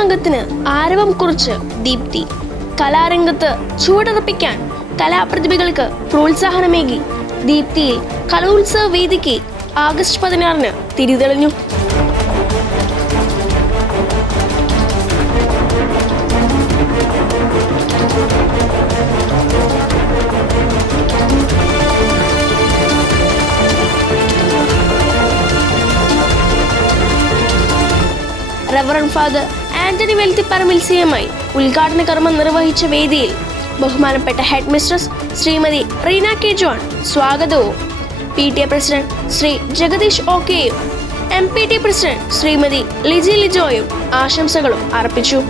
മാമാങ്കത്തിന് ആരവം കുറിച്ച് ദീപ്തി. കലാരംഗത്ത് ചുവടുറപ്പിക്കാൻ കലാപ്രതിഭകൾക്ക് പ്രോത്സാഹനമേകി ദീപ്തിയിൽ കലോത്സവ വേദിക്ക് ആഗസ്റ്റ് 16 തിരിതെളിഞ്ഞു. Reverend father Antony Velthipparambil CMI ഉദ്ഘാടന കർമ്മം നിർവഹിച്ച വേദിയിൽ ബഹുമാനപ്പെട്ട head mistress Shrimati Reena K John സ്വാഗതവും PTA പ്രസിഡന്റ് ശ്രീ ജഗദീഷ് ഓക്കെയും MPT പ്രസിഡന്റ് ശ്രീമതി ലിജി ലിജോയും ആശംസകളും അർപ്പിച്ചു.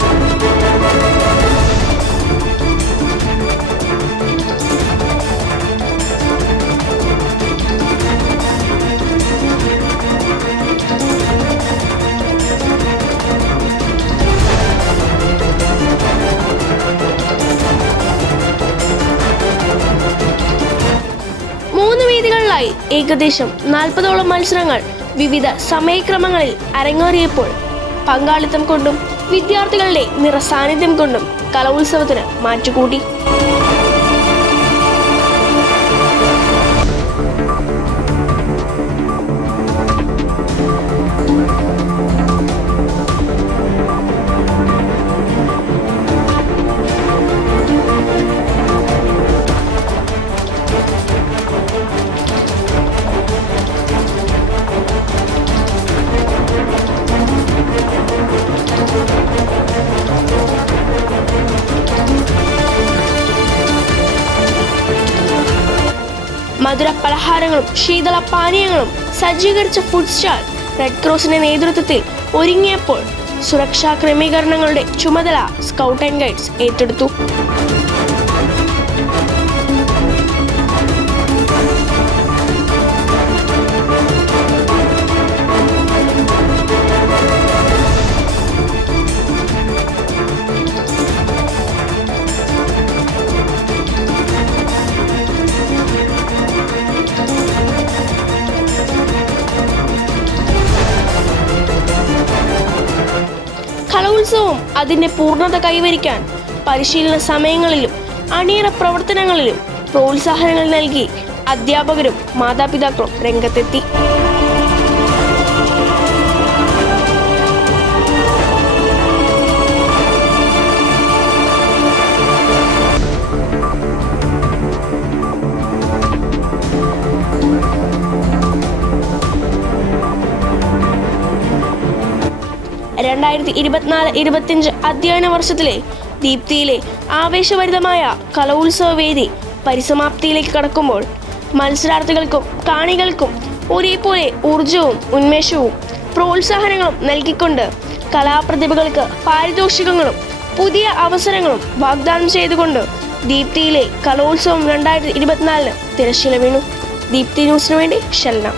വേദികളിലായി ഏകദേശം 40ഓളം മത്സരങ്ങൾ വിവിധ സമയക്രമങ്ങളിൽ അരങ്ങേറിയപ്പോൾ പങ്കാളിത്തം കൊണ്ടും വിദ്യാർത്ഥികളുടെ നിറസാന്നിധ്യം കൊണ്ടും കലോത്സവത്തിന് മാറ്റുകൂട്ടി. മധുര പലഹാരങ്ങളും ശീതള പാനീയങ്ങളും സജ്ജീകരിച്ച ഫുഡ് സ്റ്റാൾ റെഡ് ക്രോസിന്റെ നേതൃത്വത്തിൽ ഒരുങ്ങിയപ്പോൾ സുരക്ഷാ ക്രമീകരണങ്ങളുടെ ചുമതല സ്കൗട്ട് ആൻഡ് ഗൈഡ്സ് ഏറ്റെടുത്തു. കലോത്സവം അതിന്റെ പൂർണ്ണത കൈവരിക്കാൻ പരിശീലന സമയങ്ങളിലും അണിയറ പ്രവർത്തനങ്ങളിലും പ്രോത്സാഹനങ്ങൾ നൽകി അധ്യാപകരും മാതാപിതാക്കളും രംഗത്തെത്തി. അധ്യയന വർഷത്തിലെ ദീപ്തിയിലെ ആവേശഭരിതമായ കലോത്സവ വേദി പരിസമാപ്തിയിലേക്ക് കടക്കുമ്പോൾ മത്സരാർത്ഥികൾക്കും കാണികൾക്കും ഒരേപോലെ ഊർജവും ഉന്മേഷവും പ്രോത്സാഹനങ്ങളും നൽകിക്കൊണ്ട് കലാപ്രതിഭകൾക്ക് പാരിതോഷികങ്ങളും പുതിയ അവസരങ്ങളും വാഗ്ദാനം ചെയ്തുകൊണ്ട് ദീപ്തിയിലെ കലോത്സവം 2024 തിരശ്ശീല വീണു. ദീപ്തി ന്യൂസിനു വേണ്ടി ഷെൽന.